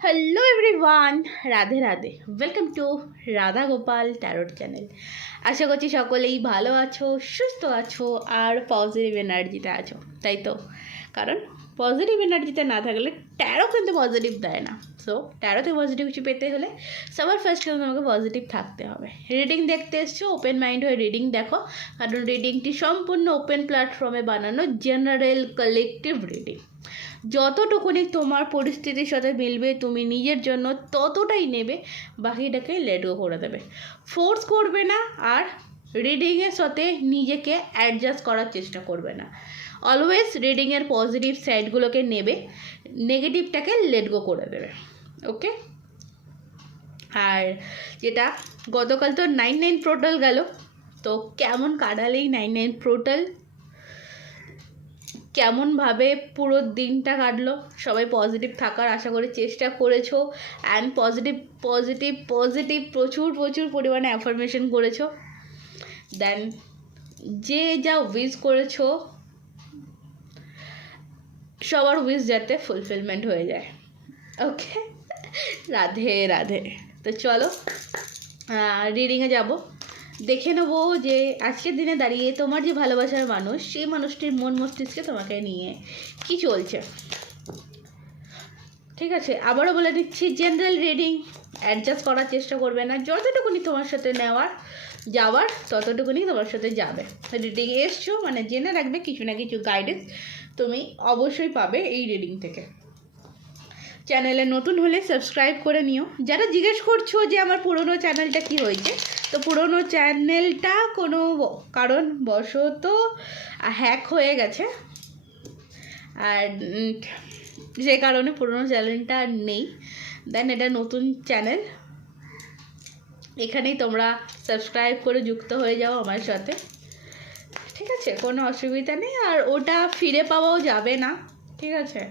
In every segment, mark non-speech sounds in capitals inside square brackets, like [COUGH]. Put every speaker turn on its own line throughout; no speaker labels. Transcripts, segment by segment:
Hello everyone Radhe Radhe welcome to Radha Gopal tarot channel আশা করছি সকলেই ভালো আছো, সুস্থ আছো আর পজিটিভ এনার্জিতে আছো। তাই তো? কারণ পজিটিভ এনার্জিতে না থাকলে ট্যারো কিন্তু পজিটিভ দেয় না। সো ট্যারোতে পজিটিভ কিছু পেতে হলে সবার ফার্স্ট কিন্তু তোমাকে পজিটিভ থাকতে হবে। রিডিং দেখতে এসছো ওপেন মাইন্ড হয়ে রিডিং দেখো। কারণ রিডিংটি সম্পূর্ণ ওপেন প্ল্যাটফর্মে বানানো জেনারেল কালেকটিভ রিডিং যতটুকুনি তোমার পরিস্থিতির সাথে মিলবে, তুমি নিজের জন্য ততটাই নেবে, বাকিটাকে লেট গো করে দেবে। ফোর্স করবে না আর রিডিংয়ের সাথে নিজেকে অ্যাডজাস্ট করার চেষ্টা করবে না। অলওয়েজ রিডিংয়ের পজিটিভ সাইডগুলোকে নেবে নেগেটিভটাকে লেট গো করে দেবে ওকে আর যেটা গতকাল তো নাইন নাইন পোর্টাল গেল, তো কেমন কাটালেই নাইন নাইন পোর্টাল কেমনভাবে পুরো দিনটা কাটলো? সবাই পজিটিভ থাকার আশা করি চেষ্টা করেছ অ্যান্ড পজিটিভ পজিটিভ পজিটিভ প্রচুর প্রচুর পরিমাণে অ্যাফার্মেশন করেছ। দেন যে যা উইশ করেছ, সবার উইশ যাতে ফুলফিলমেন্ট হয়ে যায়। ওকে রাধে রাধে। তো চলো রিডিংয়ে যাব। দেখে নেব যে আজকের দিনে দাঁড়িয়ে তোমার যে ভালোবাসার মানুষ, সেই মানুষটির মন মস্তিষ্কে তোমাকে নিয়ে কি চলছে। ঠিক আছে, আবারও বলে দিচ্ছি জেনারেল রিডিং অ্যাডজাস্ট করার চেষ্টা করবে না। যতটুকুনি তোমার সাথে নেওয়ার, যাওয়ার, ততটুকুনি তোমার সাথে যাবে। রিডিংয়ে এসছো মানে জেনে রাখবে, কিছু না কিছু গাইডেন্স তুমি অবশ্যই পাবে এই রিডিং থেকে। চ্যানেলে নতুন হলে সাবস্ক্রাইব করে নিও। যারা জিজ্ঞেস করছ যে আমার পুরনো চ্যানেলটা কি হয়েছে তো পুরনো চ্যানেলটা কোনো কারণ বশত হ্যাক হয়ে গেছে। আর যে কারণে পুরনো চ্যানেলটা আর নেই। দেন এটা নতুন চ্যানেল এখানেই তোমরা সাবস্ক্রাইব করে যুক্ত হয়ে যাও আমার সাথে। ঠিক আছে, কোনো অসুবিধা নেই। আর ওটা ফিরে পাওয়াও যাবে না। ঠিক আছে?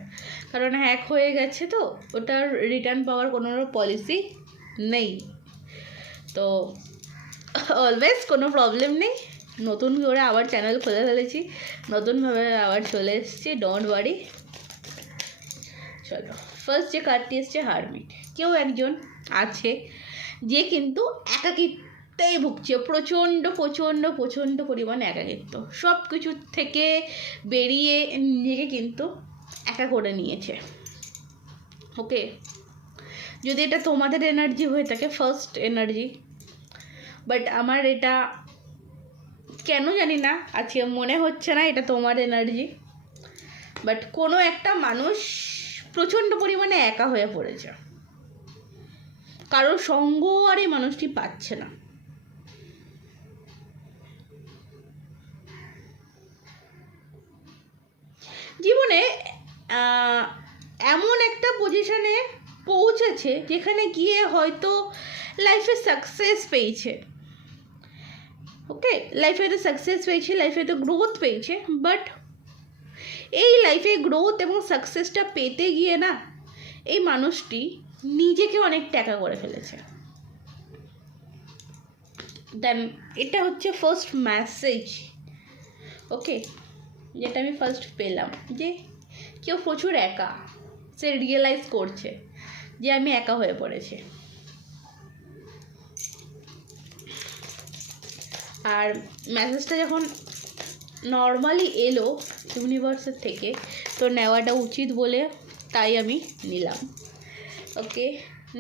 কারণ হ্যাক হয়ে গেছে তো, ওটার রিটার্ন পাওয়ার কোনো পলিসি নেই। তো অলওয়েজ কোনো প্রবলেম নেই। নতুন করে আবার চ্যানেল খুলে ফেলেছি, নতুনভাবে আবার চলে এসেছি ডোন্ট ওয়ারি চলো ফার্স্ট যে কার্ডটি এসছে হারমিট কেউ একজন আছে যে কিন্তু একাকিত্বেই ভুগছে, প্রচণ্ড প্রচণ্ড প্রচণ্ড পরিমাণে একাকিত্ব। সব কিছু থেকে বেরিয়ে নিজেকে কিন্তু একা করে নিয়েছে। ওকে যদি এটা তোমাদের এনার্জি হয়ে থাকে ফার্স্ট এনার্জি বাট আমার এটা কেন জানি না, আজকে মনে হচ্ছে না এটা তোমার এনার্জি বাট কোনো একটা মানুষ প্রচণ্ড পরিমাণে একা হয়ে পড়েছে। কারোর সঙ্গ আর এই মানুষটি পাচ্ছে না। জীবনে এমন একটা পজিশনে পৌঁছেছে যেখানে গিয়ে হয়তো লাইফে সাকসেস পেয়েছে। ওকে লাইফে তো সাকসেস পেয়েছে লাইফে তো গ্রোথ পেয়েছে বাট এই লাইফে গ্রোথ এবং সাকসেসটা পেতে গিয়ে না, এই মানুষটি নিজেকে অনেক টাকা করে ফেলেছে। দেন এটা হচ্ছে ফার্স্ট মেসেজ ওকে যেটা আমি ফার্স্ট পেলাম, যে কেউ প্রচুর একা। সে রিয়েলাইজ করছে যে আমি একা হয়ে পড়েছি। আর মেসেজটা যখন নর্মালি এলো ইউনিভার্সের থেকে, তো নেওয়াটা উচিত বলে তাই আমি নিলাম। ওকে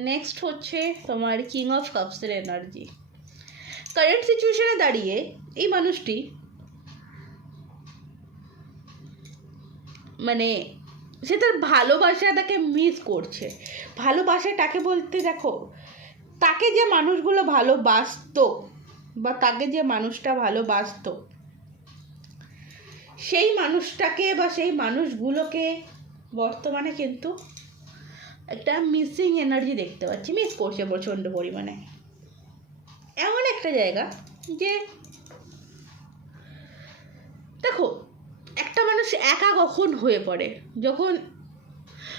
নেক্সট হচ্ছে তোমার কিং অফ কাপসের এনার্জি কারেন্ট সিচুয়েশনে দাঁড়িয়ে এই মানুষটি মানে সে তার ভালোবাসাটাকে মিস করছে। ভালোবাসাটাকে বলতে দেখো, তাকে যে মানুষগুলো ভালোবাসতো বা তাকে যে মানুষটা ভালোবাসতো, সেই মানুষটাকে বা সেই মানুষগুলোকে বর্তমানে কিন্তু একটা মিসিং এনার্জি দেখতে পাচ্ছি মিস করছে প্রচণ্ড পরিমাণে। এমন একটা জায়গা যে দেখো একটা মানুষ একা কখন হয়ে পড়ে? যখন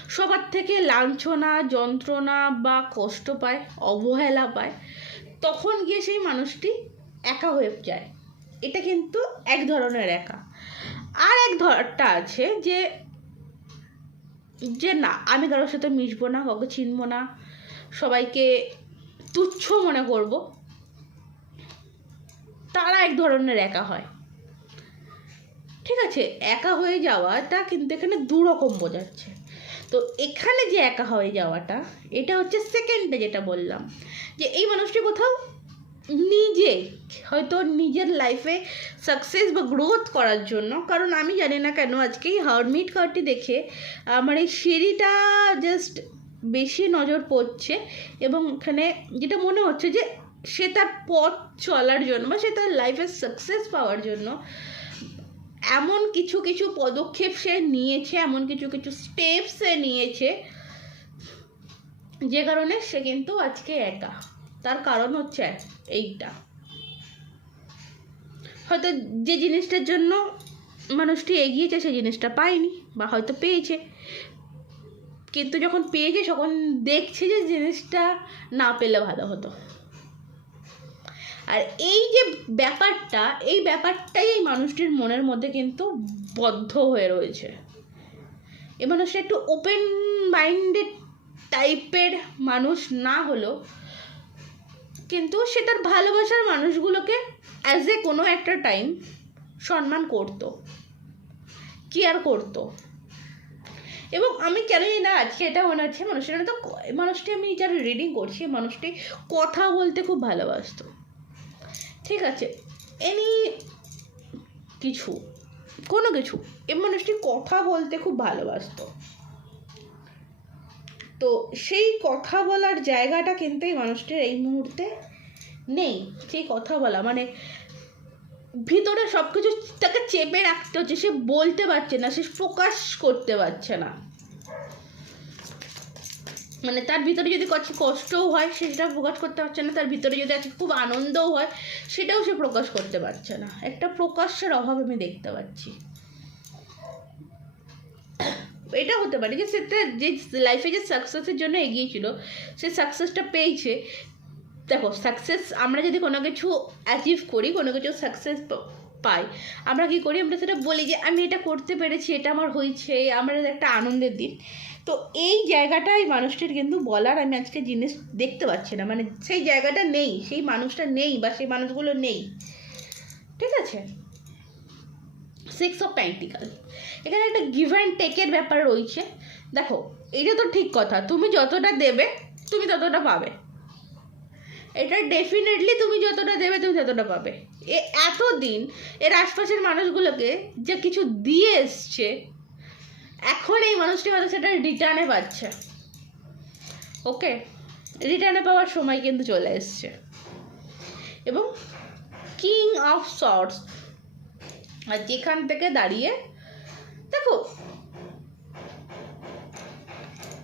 সবার থেকে লাঞ্ছনা, যন্ত্রণা বা কষ্ট পায়, অবহেলা পায়, তখন গিয়ে সেই মানুষটি একা হয়ে যায়। এটা কিন্তু এক ধরনের একা। আর এক ধরটা আছে যে যে না, আমি কারোর সাথে মিশবো না, কাউকে চিনবো না, সবাইকে তুচ্ছ মনে করব, তারা এক ধরনের একা হয়। ঠিক আছে, একা হয়ে যাওয়াটা কিন্তু এখানে দু রকম বোঝাচ্ছে। তো এখানে যে একা হয়ে যাওয়াটা, এটা হচ্ছে সেকেন্ডে যেটা বললাম, যে এই মানুষটি কোথাও নিজে, হয়তো নিজের লাইফে সাকসেস বা গ্রোথ করার জন্য, কারণ আমি জানি না কেন আজকে এই হারমিট কার্ডটি দেখে আমার এই সিঁড়িটা জাস্ট বেশি নজর পড়ছে এবং এখানে যেটা মনে হচ্ছে যে সে তার পথ চলার জন্য বা সে তার লাইফে সাকসেস পাওয়ার জন্য এমন কিছু কিছু পদক্ষেপ সে নিয়েছে, এমন কিছু কিছু স্টেপ সে নিয়েছে, যে কারণে সে কিন্তু আজকে একা। তার কারণ হচ্ছে এইটা। হয়তো যে জিনিসটার জন্য মানুষটি এগিয়েছে সেই জিনিসটা পায়নি বা হয়তো পেয়েছে। কিন্তু যখন পেয়েছে, তখন দেখছে যে জিনিসটা না পেলে ভালো হতো। আর এই যে ব্যাপারটা, এই ব্যাপারটাই এই মানুষটির মনের মধ্যে কিন্তু বদ্ধ হয়ে রয়েছে। এ মানুষটা একটু ওপেন মাইন্ডেড টাইপের মানুষ না হলেও কিন্তু সে তার ভালোবাসার মানুষগুলোকে অ্যাজ এ কোনো একটা টাইম সম্মান করতো কেয়ার করতো। এবং আমি কেন না আজকে এটা মনে হচ্ছে মানুষটা তো মানুষটি আমি যার রিডিং করছি, মানুষটি কথা বলতে খুব ভালোবাসতো। ঠিক আছে, এনি কিছু, কোনো কিছু। এ মানুষটি কথা বলতে খুব ভালোবাসতো। তো সেই কথা বলার জায়গাটা কিন্তু এই মানুষটির এই মুহূর্তে নেই। সেই কথা বলা মানে ভিতরে সব কিছু তাকে চেপে রাখতে হচ্ছে, সে বলতে পারছে না, সে প্রকাশ করতে পারছে না। মানে তার ভিতরে যদি কষ্ট কষ্টও হয় সেটা প্রকাশ করতে পারছে না। তার ভিতরে যদি আজকে খুব আনন্দও হয়, সেটাও সে প্রকাশ করতে পারছে না। একটা প্রকাশের অভাব আমি দেখতে পাচ্ছি। এটা হতে পারে যে সে যে লাইফে যে সাকসেসের জন্য এগিয়েছিল সে সাকসেসটা পেয়েছে। দেখো সাকসেস আমরা যদি কোনো কিছু অ্যাচিভ করি, কোনো কিছু সাকসেস পাই। আমরা কি করি? আমরা সেটা বলি যে, আমি এটা করতে পেরেছি, এটা আমার হয়েছে, আমার একটা আনন্দের দিন। তো এই জায়গাটাই মানুষটির কিন্তু বলার আমি আজকে জিনিস দেখতে পাচ্ছি না। মানে সেই জায়গাটা নেই, সেই মানুষটা নেই বা সেই মানুষগুলো নেই। ঠিক আছে? সিক্স অফ প্যান্টিকাল এখানে একটা গিভ অ্যান্ড টেকের ব্যাপার রয়েছে। দেখো, এটা তো ঠিক কথা, তুমি যতটা দেবে, তুমি ততটা পাবে। এটা ডেফিনেটলি তুমি যতটা দেবে, তুমি ততটা পাবে। এ এতদিন এর আশপাশের মানুষগুলোকে যে কিছু দিয়ে এসছে, এখন এই মানুষটি হয়তো সেটা রিটার্নে পাচ্ছে। ওকে রিটার্নে পাওয়ার সময় কিন্তু চলে এসছে। এবং কিং অফ শর্টস আর যেখান থেকে দাঁড়িয়ে, দেখো,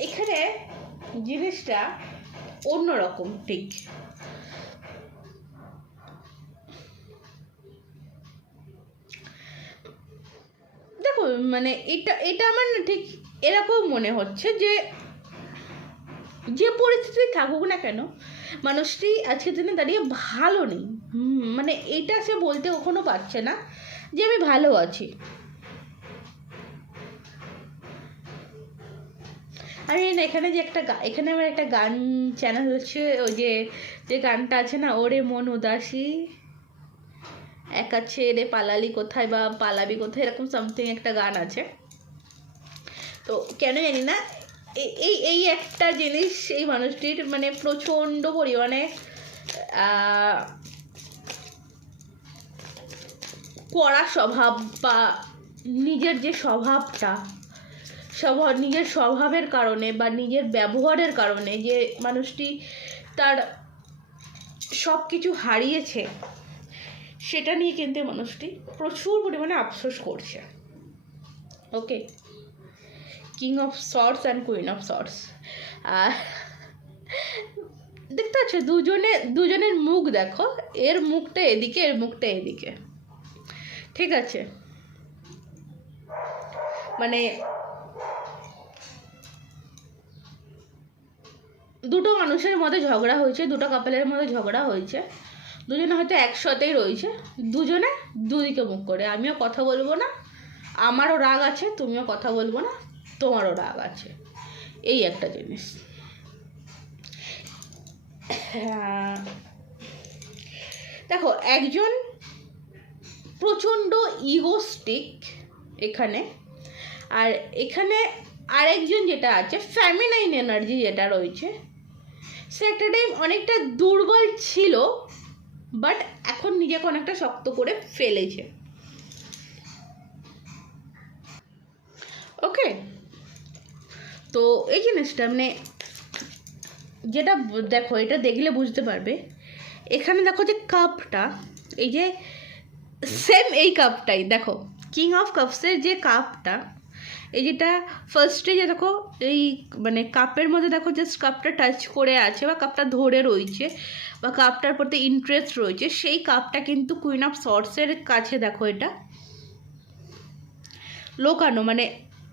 এখানে জিনিসটা অন্যরকম, ঠিক? দেখো মানে এটা এটা আমার না ঠিক এরকম মনে হচ্ছে যে যে পরিস্থিতি থাকুক না কেন, মানুষটি আজকের দিনে দাঁড়িয়ে ভালো নেই। মানে এটা সে বলতে কখনো পারছে না যে আমি ভালো আছি। না, এখানে যে একটা এখানে আমার একটা গান চ্যানেল হচ্ছে, ওই যে যে গানটা আছে না, ওরে মন উদাসী। একা ছেড়ে পালালি কোথায় বা পালাবি কোথায়, এরকম সামথিং একটা গান আছে। তো কেন জানি না এই- এই একটা জিনিস এই মানুষটির মানে প্রচণ্ড পরিমাণে কড়া স্বভাব বা নিজের যে স্বভাবটা, স্বভাব, নিজের স্বভাবের কারণে বা নিজের ব্যবহারের কারণে যে মানুষটি তার সব কিছু হারিয়েছে সেটা নিয়ে কিন্তু মানুষটি প্রচুর পরিমাণে আফসোস করছে। Okay king of swords and queen of swords দেখতে পাচ্ছ, দুজনে, দুজনের মুখ দেখো। এর মুখটা এদিকে, এর মুখটা এদিকে। ঠিক আছে? মানে দুটো মানুষের মধ্যে ঝগড়া হয়েছে, দুটো কাপেলের মধ্যে ঝগড়া হয়েছে। দুজনে হয়তো একসাথেই রয়েছে। দুজনে দুদিকে মুখ করে। আমিও কথা বলব না। আমারও রাগ আছে, তুমিও কথা বলব না। তোমারও রাগ আছে। এই একটা জিনিস। হ্যাঁ। দেখো, একজন প্রচণ্ড ইগোস্টিক এখানে। আর এখানে আরেকজন যেটা আছে ফ্যামিনাইন এনার্জি যেটা রয়েছে, সে একটা টাইম অনেকটা দুর্বল ছিল বাট এখন নিজেকে অনেকটা শক্ত করে ফেলেছে। ওকে তো এই জিনিসটা মানে যেটা দেখো, এটা দেখলে বুঝতে পারবে। এখানে দেখো যে কাপটা, এই যে সেম এই কাপটাই, দেখো। কিং অফ কাপসের যে কাপটা এই যেটা ফার্স্টে যে দেখো, এই মানে কাপের মধ্যে দেখো জাস্ট কাপটা টাচ করে আছে বা কাপটা ধরে রয়েছে বা কাপটার প্রতি ইন্টারেস্ট রয়েছে, সেই কাপটা কিন্তু কুইন অফ সর্টসের কাছে দেখো এটা। লোকানো মানে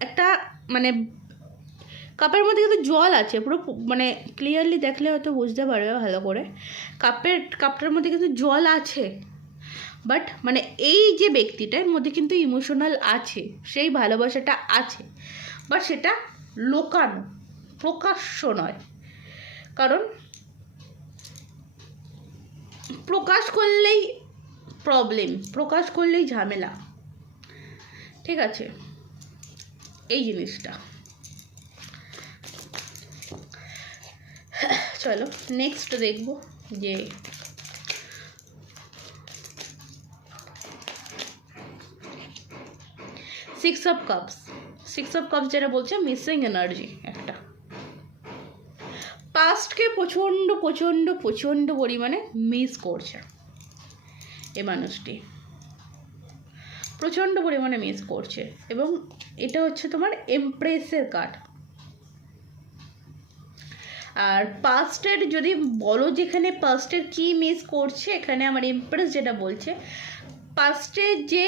একটা মানে কাপের মধ্যে কিন্তু জল আছে, পুরো মানে ক্লিয়ারলি দেখলে হয়তো বুঝতে পারবে ভালো করে। কাপের কাপটার মধ্যে কিন্তু জল আছে। বাট মানে এই যে ব্যক্তিটার মধ্যে কিন্তু ইমোশনাল আছে, সেই ভালোবাসাটা আছে। বাট সেটা লোকানো, প্রকাশ্য নয়। কারণ প্রকাশ করলেই প্রবলেম প্রকাশ করলেই ঝামেলা। ঠিক আছে? এই জিনিসটা। চলো নেক্সট দেখব যে six of cups six of cups যেটা বলছে মিসিং এনার্জি একটা। পাস্টকে প্রচণ্ড প্রচণ্ড প্রচণ্ড পরিমাণে মিস করছে এ মানুষটি। প্রচণ্ড পরিমাণে মিস করছে এবং এটা হচ্ছে তোমার এমপ্রেসের কার্ড আর পাস্টের যদি বলো যেখানে পাস্টের কি মিস করছে, এখানে আমার ইমপ্রেস যেটা বলছে পাস্টের যে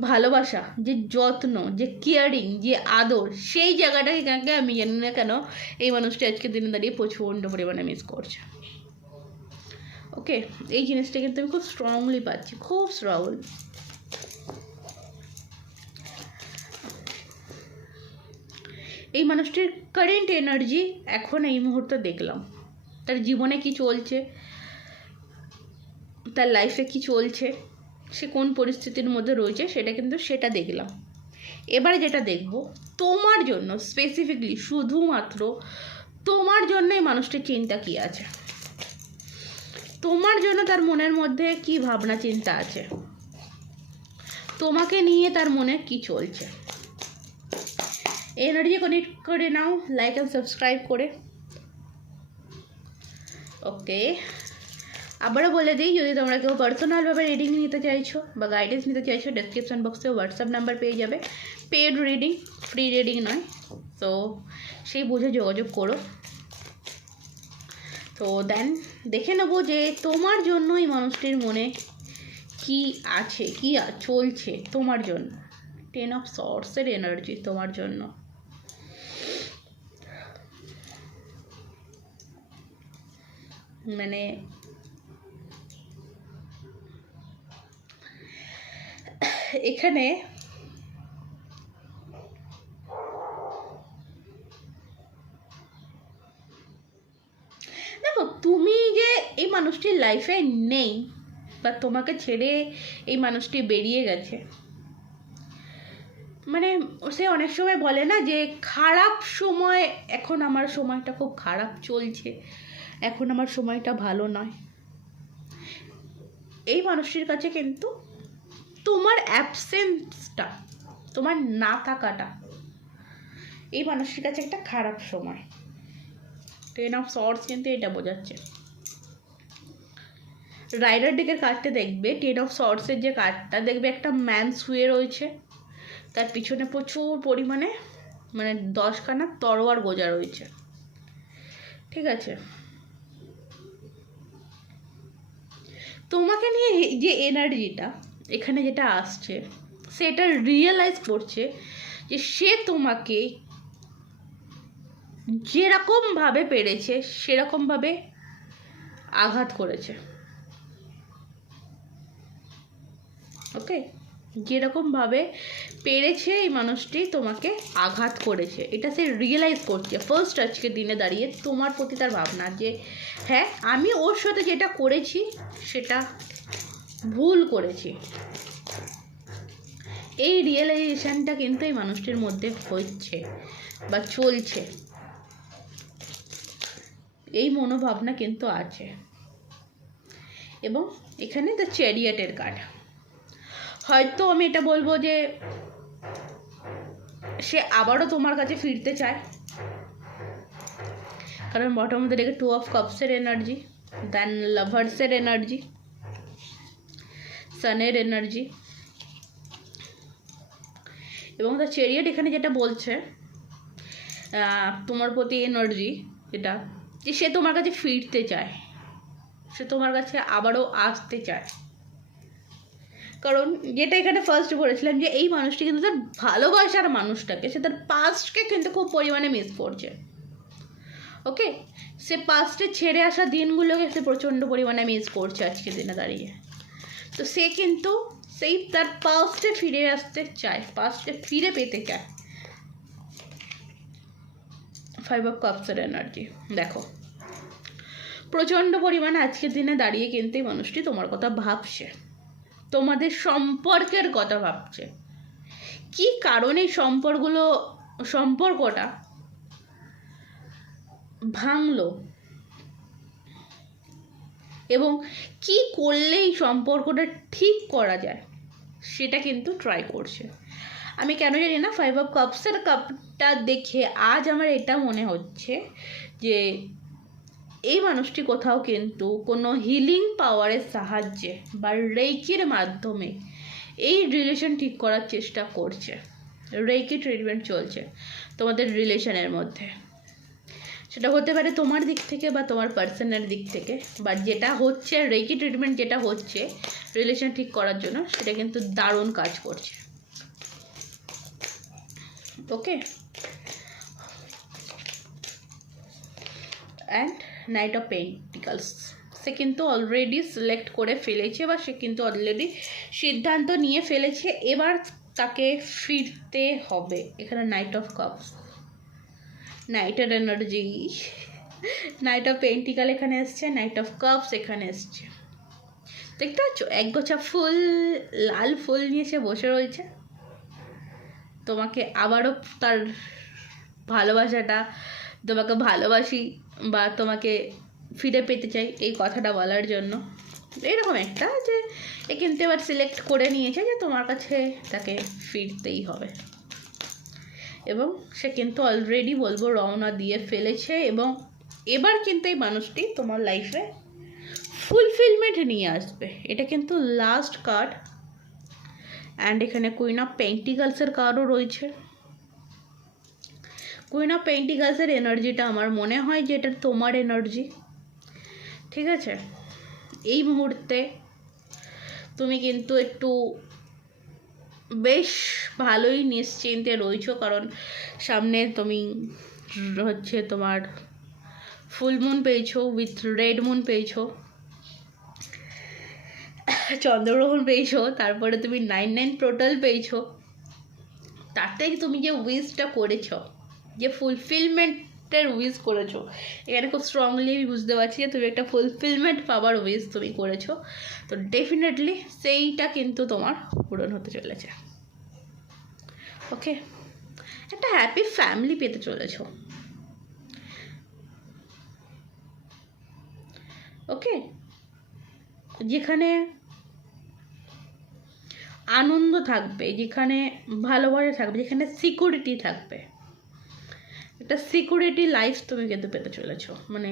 ভালোবাসা, যে যত্ন, যে কেয়ারিং যে আদর, সেই জায়গাটাকে কাকে আমি জানি না কেন এই মানুষটি আজকে দিনে দাঁড়িয়ে প্রচণ্ড পরিমাণে মিস করছে। ওকে এই জিনিসটা কিন্তু আমি খুব স্ট্রংলি পাচ্ছি, খুব স্ট্রংলি এই মানুষটির কারেন্ট এনার্জি এখন এই মুহূর্তে দেখলাম। তার জীবনে কি চলছে? তার লাইফে কি চলছে? সে কোন পরিস্থিতির মধ্যে রয়েছে সেটা কিন্তু সেটা দেখলাম। এবারে যেটা দেখব, তোমার জন্য স্পেসিফিকলি শুধুমাত্র তোমার জন্যই মানুষটির চিন্তা কী আছে? তোমার জন্য তার মনের মধ্যে কি ভাবনা চিন্তা আছে? তোমাকে নিয়ে তার মনে কি চলছে? এনার্জি কানেক্ট করে নাও লাইক অ্যান্ড সাবস্ক্রাইব করে। ওকে আবারও বলে দিই, যদি তোমরা কেউ পার্সোনালভাবে রিডিং নিতে চাইছো বা গাইডেন্স নিতে চাইছো ডেসক্রিপশন বক্সে হোয়াটসঅ্যাপ নাম্বার পেয়ে যাবে। পেড রিডিং ফ্রি রিডিং নয়। তো সেই বুঝে যোগাযোগ করো। তো দেন দেখে নেব যে তোমার জন্য এই মানুষটির মনে কি আছে, কি চলছে তোমার জন্য। টেন অফ সর্টসের এনার্জি তোমার জন্য। মানে এখানে দেখো, তুমি যে এই মানুষটির লাইফে নেই বা তোমাকে ছেড়ে এই মানুষটি বেরিয়ে গেছে মানে সে অনেক সময় বলে না যে, খারাপ সময়, এখন আমার সময়টা খুব খারাপ চলছে, এখন আমার সময়টা ভালো নয়। এই মানুষটির কাছে কিন্তু তোমার অ্যাবসেন্সটা তোমার না থাকাটা, এই মানুষের কাছে একটা খারাপ সময়। টেন অফ শর্টস কিন্তু এটা বোঝাচ্ছে। রাইডার ডেকের কার্ডটা দেখবে টেন অফ শর্টসের যে কার্ডটা দেখবে একটা ম্যান শুয়ে রয়েছে। তার পিছনে প্রচুর পরিমাণে মানে দশখানা তরোয়ার গোজা রয়েছে। ঠিক আছে? তোমাকে নিয়ে যে এনার্জিটা এখানে যেটা আসছে, সেটা রিয়েলাইজ করছে যে সে তোমাকে যেরকমভাবে পেরেছে, সেরকমভাবে আঘাত করেছে। ওকে যেরকমভাবে পেরেছে এই মানুষটি তোমাকে আঘাত করেছে। এটা সে রিয়েলাইজ করছে। ফার্স্ট আজকে দিনে দাঁড়িয়ে তোমার প্রতি তার ভাবনা যে হ্যাঁ আমি ওর সাথে যেটা করেছি, সেটা ভুল করেছি। এই রিয়েলাইজেশনটা কিন্তু এই মানুষটির মধ্যে হচ্ছে বা চলছে। এই মনোভাবনা কিন্তু আছে। এবং এখানে দ্য চ্যারিয়েটের কার্ড হয়তো আমি এটা বলব যে, সে আবারও তোমার কাছে ফিরতে চায়। কারণ বটম দেখে টু অফ কাপসের এনার্জি দেন লাভার্সের এনার্জি সানের এনার্জি এবং দ্য চেরিয়েট এখানে যেটা বলছে তোমার প্রতি এনার্জি এটা, যে সে তোমার কাছে ফিরতে চায়। সে তোমার কাছে আবারও আসতে চায়। কারণ যেটা এখানে ফার্স্ট বলেছিলাম যে এই মানুষটি কিন্তু তার ভালোবাসার মানুষটাকে, সে তার পাস্টকে কিন্তু খুব পরিমাণে মিস করছে। ওকে সে পাস্টে ছেড়ে আসা দিনগুলোকে সে প্রচণ্ড পরিমাণে মিস করছে আজকে দিনে দাঁড়িয়ে। তো সে কিন্তু সেই তার পাস্টে ফিরে আসতে চায় পাস্টে ফিরে পেতে চায়। ফাইভ অফ কাপসের এনার্জি দেখো। প্রচণ্ড পরিমাণে আজকের দিনে দাঁড়িয়ে কিন্তু এই মানুষটি তোমার কথা ভাবছে। তোমাদের সম্পর্কের কথা ভাবছে। কি কারণে সম্পর্কগুলো, সম্পর্কটা ভাঙলো? এবং কি করলে এই সম্পর্কটা ঠিক করা যায়, সেটা কিন্তু ট্রাই করছে। আমি কেন জানি না ফাইভ অফ কাপসের কাপটা দেখে আজ আমার এটা মনে হচ্ছে যে, এই মানুষটি কোথাও কিন্তু কোনো হিলিং পাওয়ারের সাহায্যে বা রেইকির মাধ্যমে এই রিলেশন ঠিক করার চেষ্টা করছে। রেইকি ট্রিটমেন্ট চলছে তোমাদের রিলেশনের মধ্যে। সেটা হতে পারে তোমার দিক থেকে বা তোমার পার্সনের দিক থেকে বাট যেটা হচ্ছে রেকি ট্রিটমেন্ট যেটা হচ্ছে রিলেশন ঠিক করার জন্য, সেটা কিন্তু দারুণ কাজ করছে। Okay and knight of pentacles সে কিন্তু অলরেডি সিলেক্ট করে ফেলেছে বা সে কিন্তু অলরেডি সিদ্ধান্ত নিয়ে ফেলেছে, এবার তাকে ফিরতে হবে। এখানে নাইট অফ কাপস নাইটের এনার্জি নাইট অফ পেন্টিকাল এখানে এসছে নাইট অফ কাপস এখানে এসছে। দেখতে পাচ্ছ? এক গোছা ফুল, লাল ফুল নিয়ে সে বসে রয়েছে। তোমাকে আবারও তার ভালোবাসাটা, তোমাকে ভালোবাসি বা তোমাকে ফিরে পেতে চাই এই কথাটা বলার জন্য। এরকম একটা যে, এ কিন্তু এবার সিলেক্ট করে নিয়েছে যে তোমার কাছে তাকে ফিরতেই হবে। এবং সে কিন্তু অলরেডি বলব রওনা দিয়ে ফেলেছে এবং এবার কিন্তু এই মানুষটি তোমার লাইফে ফুলফিলমেন্ট নিয়ে আসবে। এটা কিন্তু লাস্ট কার্ড অ্যান্ড এখানে কুইন অফ পেন্টিকালসের কার্ডও রয়েছে। কুইন অফ পেন্টিকালসের এনার্জিটা আমার মনে হয় যে এটা তোমার এনার্জি ঠিক আছে? এই মুহূর্তে তুমি কিন্তু একটু বেশ ভালোই নিশ্চিন্তে রয়েছো, কারণ সামনে তুমি হচ্ছে তোমার ফুল মুন পেয়েছ উইথ রেড মুন পেয়েছ, চন্দ্রগ্রহণ পেয়েছ, তারপরে তুমি নাইন নাইন টোটাল পেয়েছ তাতে তুমি যে উইশটা করেছ, যে ফুলফিলমেন্টের উইশ করেছ। এখানে খুব স্ট্রংলি আমি বুঝতে পারছি যে তুমি একটা ফুলফিলমেন্ট পাওয়ার উইশ তুমি করেছ। তো ডেফিনেটলি সেইটা কিন্তু তোমার পূরণ হতে চলেছে। ওকে একটা হ্যাপি ফ্যামিলি পেতে চলেছ। ওকে যেখানে আনন্দ থাকবে, যেখানে ভালোবাসা থাকবে, যেখানে সিকিউরিটি থাকবে। একটা সিকিউরিটি লাইফ তুমি কিন্তু পেতে চলেছ। মানে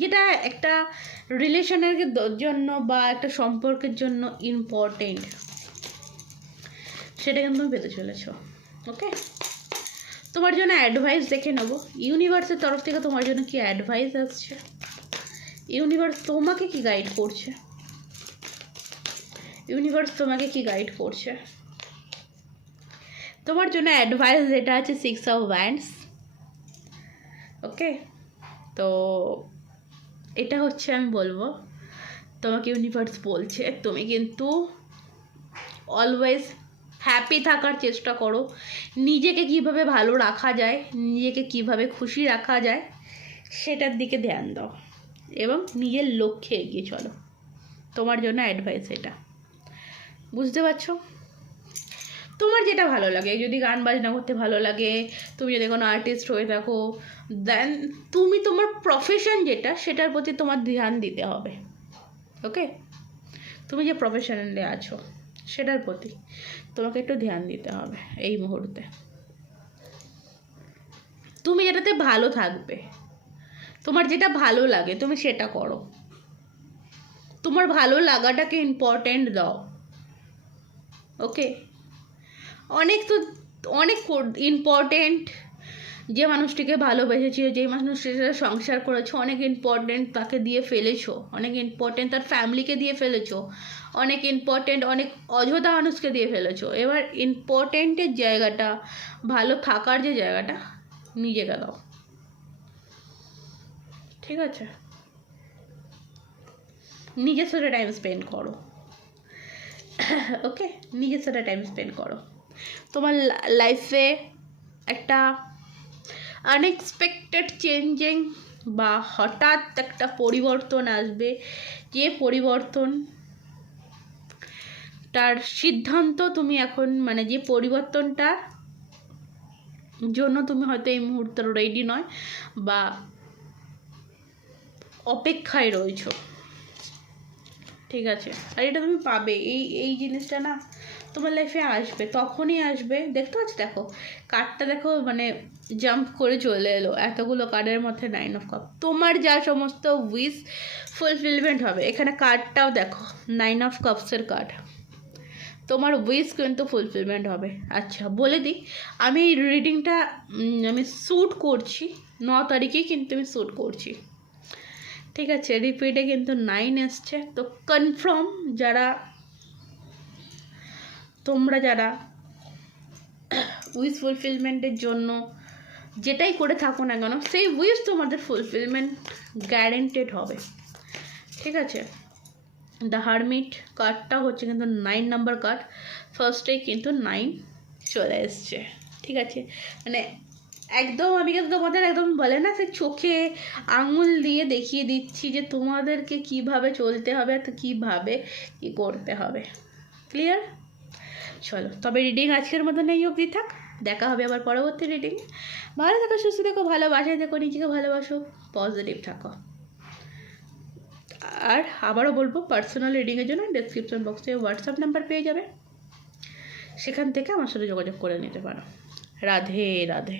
যেটা একটা রিলেশনের জন্য বা একটা সম্পর্কের জন্য ইম্পর্টেন্ট সেটা কিন্তু তুমি পেতে চলেছ ওকে তোমার জন্য অ্যাডভাইস দেখে নেব। ইউনিভার্সের তরফ থেকে তোমার জন্য কি অ্যাডভাইস আসছে? ইউনিভার্স তোমাকে কি গাইড করছে? ইউনিভার্স তোমাকে কি গাইড করছে? তোমার জন্য অ্যাডভাইস যেটা আছে সিক্স অফ ব্যান্ডস ওকে তো এটা হচ্ছে আমি বলব, তোমাকে ইউনিভার্স বলছে, তুমি কিন্তু অলওয়েজ হ্যাপি থাকার চেষ্টা করো। নিজেকে কীভাবে ভালো রাখা যায়, নিজেকে কীভাবে খুশি রাখা যায়, সেটার দিকে ধ্যান দাও। এবং নিজের লক্ষ্যে এগিয়ে চলো। তোমার জন্য অ্যাডভাইস এটা। বুঝতে পারছ? তোমার যেটা ভালো লাগে, যদি গান বাজনা করতে ভালো লাগে, তুমি যদি কোনো আর্টিস্ট হয়ে থাকো দেন তুমি তোমার প্রফেশন যেটা, সেটার প্রতি তোমার ধ্যান দিতে হবে ওকে তুমি যে প্রফেশনালে আছো, সেটার প্রতি তোমাকে একটু ধ্যান দিতে হবে এই মুহূর্তে। তুমি যেটাতে ভালো থাকবে, তোমার যেটা ভালো লাগে, তুমি সেটা করো। তোমার ভালো লাগাটাকে ইম্পর্ট্যান্ট দাও ওকে অনেক তো, অনেক ইম্পর্টেন্ট যে মানুষটিকে ভালোবেসেছো, যে মানুষটির সাথে সংসার করেছ, অনেক ইম্পর্টেন্ট তাকে দিয়ে ফেলেছো, অনেক ইম্পর্টেন্ট তার ফ্যামিলিকে দিয়ে ফেলেছো, অনেক ইম্পর্টেন্ট অনেক অযথা মানুষকে দিয়ে ফেলেছো। এবার ইম্পর্টেন্টের জায়গাটা, ভালো থাকার যে জায়গাটা, নিজেকে দাও। ঠিক আছে? নিজের সাথে টাইম স্পেন্ড করো। [COUGHS] ওকে নিজের সাথে টাইম স্পেন্ড করো। তোমার লাইফে একটা আনএক্সপেক্টেড চেঞ্জিং বা হঠাৎ একটা পরিবর্তন আসবে। যে পরিবর্তন তার সিদ্ধান্ত তুমি এখন মানে যে পরিবর্তনটার জন্য তুমি হয়তো এই মুহূর্তে রেডি নয় বা অপেক্ষায় রয়েছো। ঠিক আছে? আর এটা তুমি পাবে। এই এই জিনিসটা না তোমার লাইফে আসবে, তখনই আসবে। দেখতে পাচ্ছ, দেখো কার্ডটা দেখো মানে জাম্প করে চলে এলো। এতগুলো কার্ডের মধ্যে নাইন অফ কাপ তোমার যা সমস্ত উইস ফুলফিলমেন্ট হবে, এখানে কার্ডটাও দেখো নাইন অফ কাপসের কার্ড তোমার উইস কিন্তু ফুলফিলমেন্ট হবে। আচ্ছা বলে দিই, আমি এই রিডিংটা আমি শ্যুট করছি, ন তারিখেই কিন্তু আমি শ্যুট করছি। ঠিক আছে রিপিটে কিন্তু নাইন এসছে। তো কনফার্ম যারা তোমরা যারা উইস ফুলফিলমেন্টের জন্য যেটাই করে থাকো না কেন, সেই উইস তোমাদের ফুলফিলমেন্ট গ্যারেন্টেড হবে। ঠিক আছে? দ্য হারমিট কার্ডটা হচ্ছে কিন্তু নাইন নাম্বার কার্ড ফার্স্টেই কিন্তু নাইন চলে এসছে। ঠিক আছে? মানে একদম, আমি কিন্তু তোমাদের একদম বলে না, সে চোখে আঙুল দিয়ে দেখিয়ে দিচ্ছি যে তোমাদেরকে কীভাবে চলতে হবে আর কীভাবে কী করতে হবে। ক্লিয়ার চলো, তবে রিডিং আজকের মতন এই অবধি থাক, দেখা হবে আবার পরবর্তী রিডিং ভালো থাকো, সুস্থ থেকো, ভালোবাসায় থেকো, নিজেকে ভালোবাসো পজিটিভ থাকো। আর আবারও বলব পার্সোনাল রিডিংয়ের জন্য ডেসক্রিপশন বক্সে হোয়াটসঅ্যাপ নাম্বার পেয়ে যাবে। সেখান থেকে আমার সাথে যোগাযোগ করে নিতে পারো। রাধে রাধে।